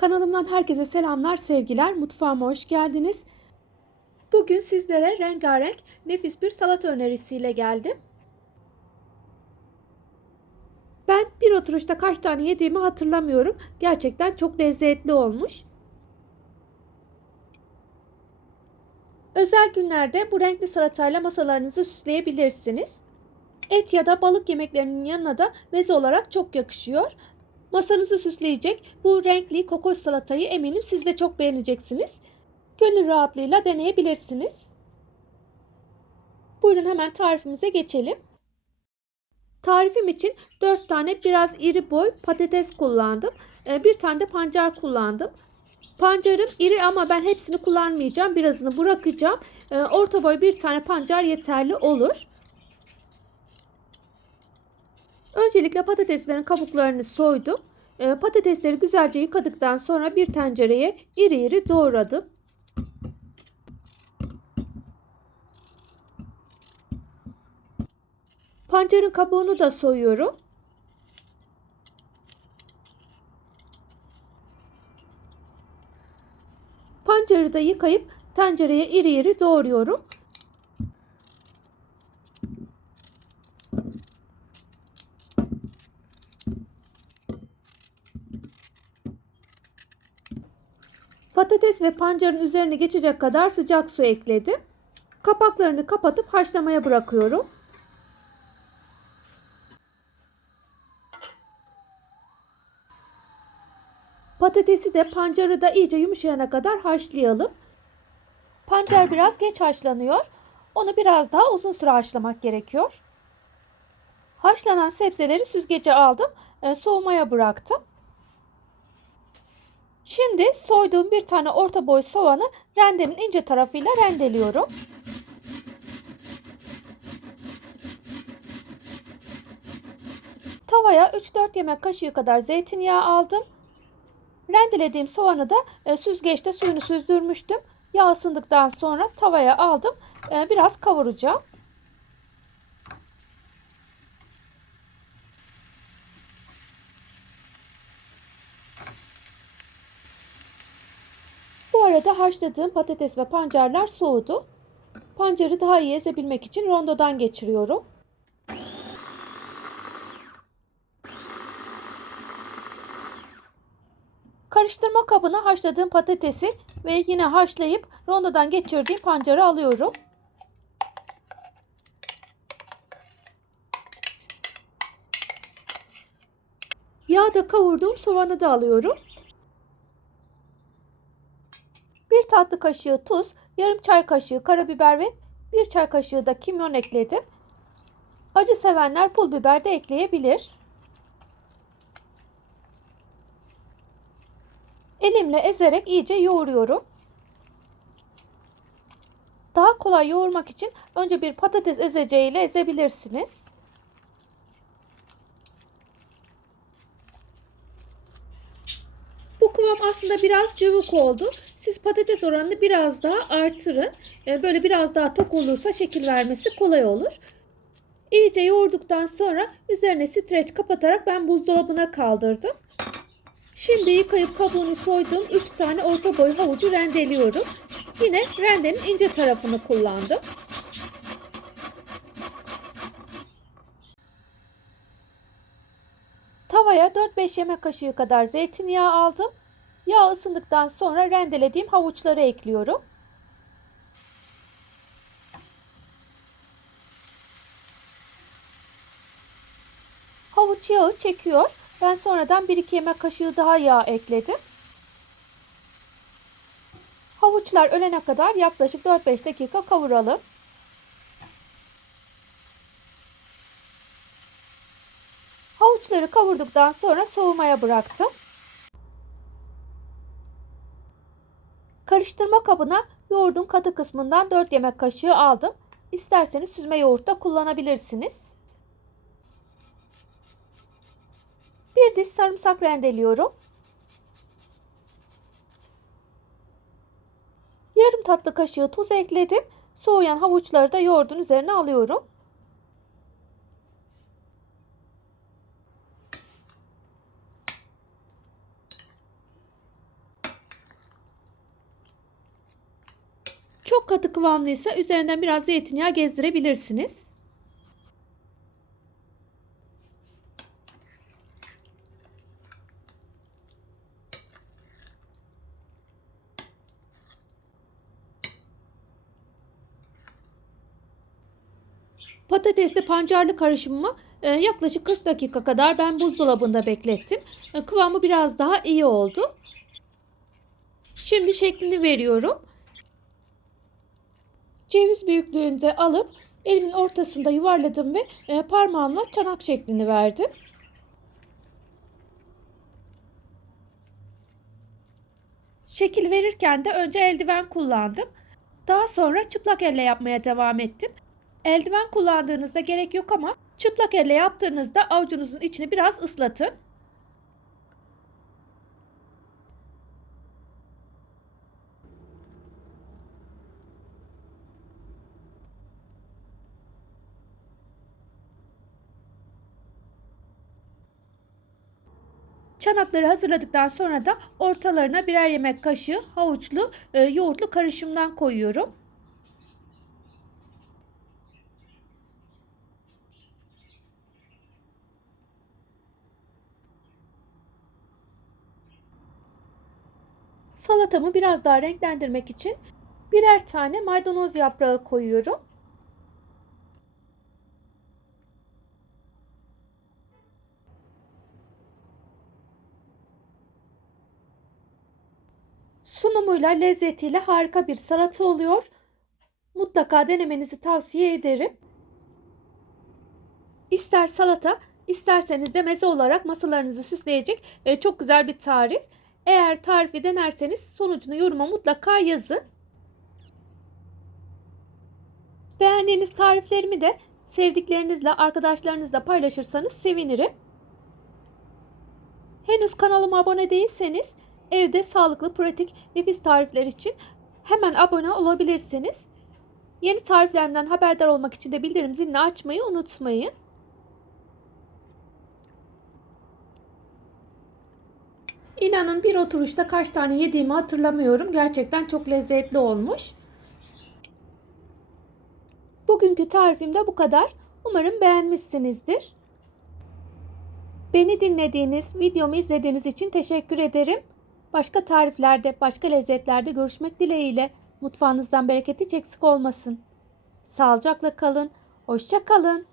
Kanalımdan herkese selamlar, sevgiler. Mutfağıma hoş geldiniz. Bugün sizlere rengarenk, nefis bir salata önerisiyle geldim. Ben bir oturuşta kaç tane yediğimi hatırlamıyorum. Gerçekten çok lezzetli olmuş. Özel günlerde bu renkli salatayla masalarınızı süsleyebilirsiniz. Et ya da balık yemeklerinin yanına da meze olarak çok yakışıyor. Masanızı süsleyecek bu renkli kokos salatayı eminim siz de çok beğeneceksiniz. Gönül rahatlığıyla deneyebilirsiniz. Buyurun hemen tarifimize geçelim. Tarifim için 4 tane biraz iri boy patates kullandım. Ee, Bir tane de pancar kullandım. Pancarım iri ama ben hepsini kullanmayacağım. Birazını bırakacağım. Ee, Orta boy bir tane pancar yeterli olur. Öncelikle patateslerin kabuklarını soydum. Ee, Patatesleri güzelce yıkadıktan sonra bir tencereye iri iri doğradım. Pancarın kabuğunu da soyuyorum. Pancarı da yıkayıp tencereye iri iri doğruyorum. Patates ve pancarın üzerine geçecek kadar sıcak su ekledim. Kapaklarını kapatıp haşlamaya bırakıyorum. Patatesi de pancarı da iyice yumuşayana kadar haşlayalım. Pancar biraz geç haşlanıyor. Onu biraz daha uzun süre haşlamak gerekiyor. Haşlanan sebzeleri süzgece aldım. e, Soğumaya bıraktım. Şimdi soyduğum bir tane orta boy soğanı rendenin ince tarafıyla rendeliyorum. Tavaya 3-4 yemek kaşığı kadar zeytinyağı aldım. Rendelediğim soğanı da e, süzgeçte suyunu süzdürmüştüm. Yağ ısındıktan sonra tavaya aldım. E, biraz kavuracağım. Bu arada haşladığım patates ve pancarlar soğudu. Pancarı daha iyi ezebilmek için rondodan geçiriyorum. Karıştırma kabına haşladığım patatesi ve yine haşlayıp rondodan geçirdiğim pancarı alıyorum. Yağda kavurduğum soğanı da alıyorum. Bir tatlı kaşığı tuz, yarım çay kaşığı karabiber ve bir çay kaşığı da kimyon ekledim. Acı sevenler pul biber de ekleyebilir. Elimle ezerek iyice yoğuruyorum. Daha kolay yoğurmak için önce bir patates ezeceğiyle ezebilirsiniz. Bu kıvam aslında biraz cıvık oldu. Siz patates oranını biraz daha artırın. Ee, Böyle biraz daha tok olursa şekil vermesi kolay olur. İyice yoğurduktan sonra üzerine streç kapatarak ben buzdolabına kaldırdım. Şimdi yıkayıp kabuğunu soyduğum 3 tane orta boy havucu rendeliyorum. Yine rendenin ince tarafını kullandım. Tavaya 4-5 yemek kaşığı kadar zeytinyağı aldım. Yağ ısındıktan sonra rendelediğim havuçları ekliyorum. Havuç yağı çekiyor. Ben sonradan 1-2 yemek kaşığı daha yağ ekledim. Havuçlar ölene kadar yaklaşık 4-5 dakika kavuralım. Havuçları kavurduktan sonra soğumaya bıraktım. Karıştırma kabına yoğurdun katı kısmından 4 yemek kaşığı aldım. İsterseniz süzme yoğurt da kullanabilirsiniz. Bir diş sarımsak rendeliyorum. Yarım tatlı kaşığı tuz ekledim. Soğuyan havuçları da yoğurdun üzerine alıyorum. Çok katı kıvamlıysa üzerinden biraz zeytinyağı gezdirebilirsiniz. Patatesli pancarlı karışımımı e, yaklaşık 40 dakika kadar ben buzdolabında beklettim. E, Kıvamı biraz daha iyi oldu. Şimdi şeklini veriyorum. Ceviz büyüklüğünde alıp elimin ortasında yuvarladım ve e, parmağımla çanak şeklini verdim. Şekil verirken de önce eldiven kullandım. Daha sonra çıplak elle yapmaya devam ettim. Eldiven kullandığınızda gerek yok ama çıplak elle yaptığınızda avucunuzun içini biraz ıslatın. Çanakları hazırladıktan sonra da ortalarına birer yemek kaşığı havuçlu e, yoğurtlu karışımdan koyuyorum. Salatamı biraz daha renklendirmek için birer tane maydanoz yaprağı koyuyorum. Sunumuyla, lezzetiyle harika bir salata oluyor. Mutlaka denemenizi tavsiye ederim. İster salata, isterseniz de meze olarak masalarınızı süsleyecek e, çok güzel bir tarif. Eğer tarifi denerseniz sonucunu yoruma mutlaka yazın. Beğendiğiniz tariflerimi de sevdiklerinizle, arkadaşlarınızla paylaşırsanız sevinirim. Henüz kanalıma abone değilseniz evde sağlıklı, pratik, nefis tarifler için hemen abone olabilirsiniz. Yeni tariflerimden haberdar olmak için de bildirim zilini açmayı unutmayın. İnanın bir oturuşta kaç tane yediğimi hatırlamıyorum. Gerçekten çok lezzetli olmuş. Bugünkü tarifim de bu kadar. Umarım beğenmişsinizdir. Beni dinlediğiniz, videomu izlediğiniz için teşekkür ederim. Başka tariflerde, başka lezzetlerde görüşmek dileğiyle. Mutfağınızdan bereket hiç eksik olmasın. Sağlıcakla kalın. Hoşça kalın.